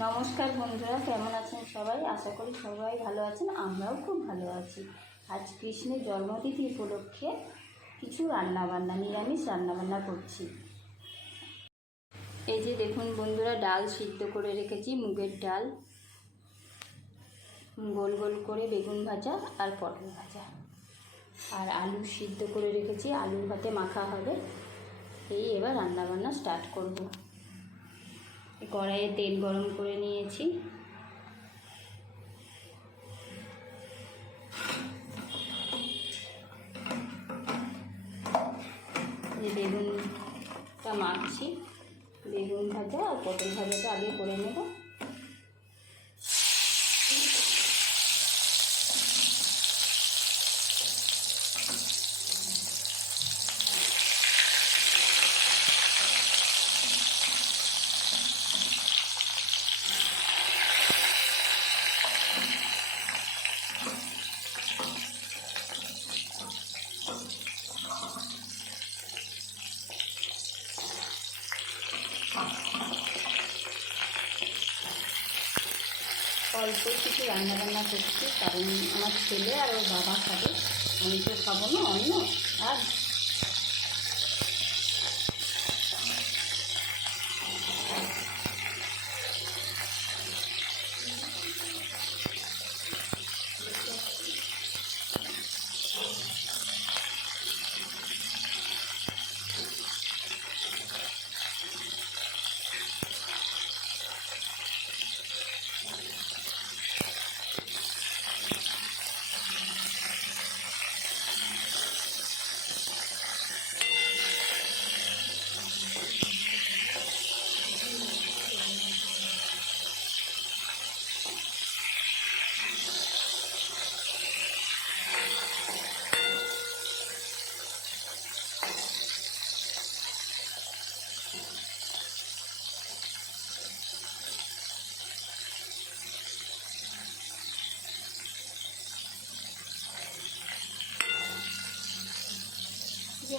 নমস্কার বন্ধুরা, কেমন আছেন সবাই? আশা করি সবাই ভালো আছেন, আমরাও খুব ভালো আছি। আজ কৃষ্ণের জন্মতিথি উপলক্ষে কিছু রান্নাবান্না, নিরামিষ রান্নাবান্না করছি। এই যে দেখুন বন্ধুরা, ডাল সিদ্ধ করে রেখেছি, মুগের ডাল, গোল গোল করে বেগুন ভাজা আর পটল ভাজা, আর আলু সিদ্ধ করে রেখেছি, আলুর ভাতে মাখা হবে। এই এবার রান্নাবান্না স্টার্ট করব। কড়াইয়ে তেল গরম করে নিয়েছি। বেগুনটা মাখছি, বেগুন ভাজা আর পটল ভাজাটা আগে করে নেব। অল্প কিছু রান্নাবান্না করছি, কারণ আমার ছেলে আর ওর বাবা খাবে, আমি তো খাবো না অন্য। আর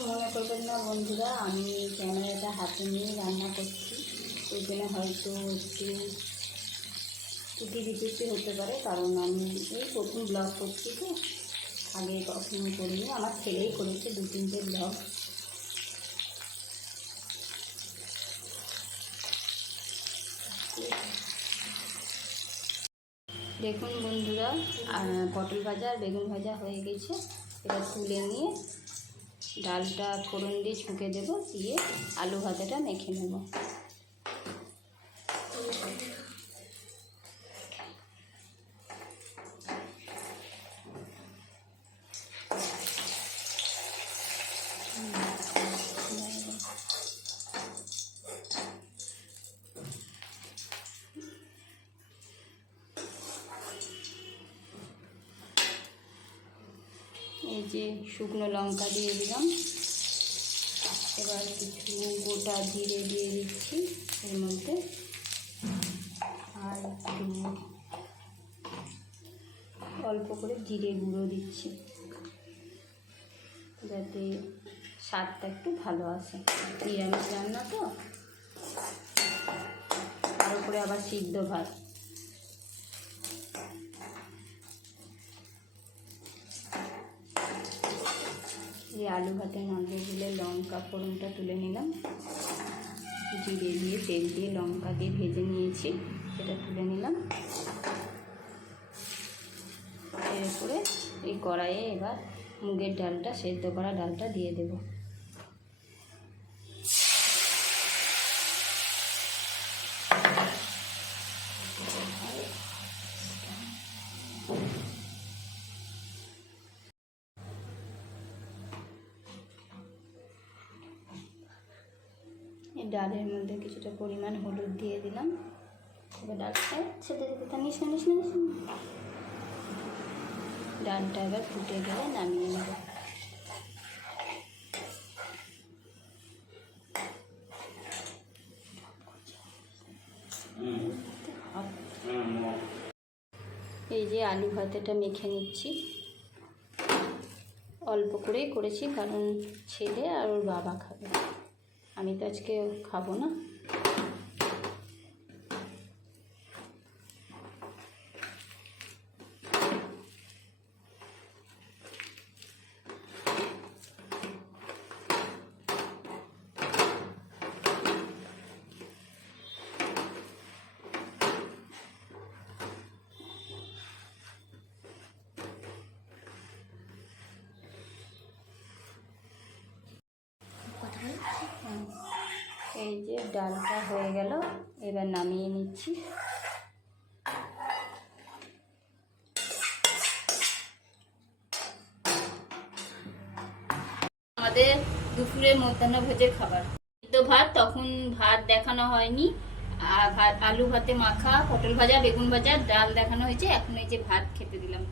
মনে করবেন না বন্ধুরা, আমি ক্যামেরাটা হাতে নিয়ে রান্না করছি, ওই জন্য হয়তো একটু ত্রুটি বিচ্যুতি হতে পারে, কারণ আমি এই প্রথম ব্লগ করছি, তো আগে কখনো করিনি। আমার ছেলেই করেছে 2-3টে ব্লগ। দেখুন বন্ধুরা, পটল ভাজা আর বেগুন ভাজা হয়ে গেছে। এটা তুলে নিয়ে ডালটা ফোড়ন দিয়ে ছুঁকে দেবো, দিয়ে আলু ভাজাটা মেখে নেব। এই যে শুকনো লঙ্কা দিয়ে দিলাম, এবার কিছু গোটা জিরে দিয়ে দিচ্ছি এর মধ্যে, আর একটু অল্প করে জিরে গুঁড়ো দিচ্ছি, যাতে স্বাদটা একটু ভালো আসে। নিরামিষ রান্না তো, তার উপরে আবার সিদ্ধ ভাত। এই আলু ভাতের মধ্যে দিলে লঙ্কা ফোড়নটা তুলে নিলাম, জিরে দিয়ে তেল দিয়ে লঙ্কা দিয়ে ভেজে নিয়েছি, সেটা তুলে নিলাম। এরপরে এই কড়াইয়ে এবার মুগের ডালটা, সেদ্ধ করা ডালটা দিয়ে দেব। এই ডালের মধ্যে কিছুটা পরিমাণ হলুদ দিয়ে দিলাম। এবার ডালটা ছেড়ে দিতে নিস না। ডালটা এবার ফুটে গেলে নামিয়ে নেব। এই যে আলু ভাতেটা মেখে নিচ্ছি, অল্প করেই করেছি, কারণ ছেলে আর ওর বাবা খাবে, আমি তো আজকে খাবো না। এই যে ডালটা হয়ে গেল, এবার নামিয়ে নিচ্ছি। আমাদের দুপুরের মধ্যাহ্নভোজের খাবার তো ভাত, তখন ভাত দেখানো হয়নি, আর ভাত আলু ভাতে মাখা, পটল ভাজা, বেগুন ভাজা, ডাল দেখানো হয়েছে। এখন এই যে ভাত খেতে দিলাম।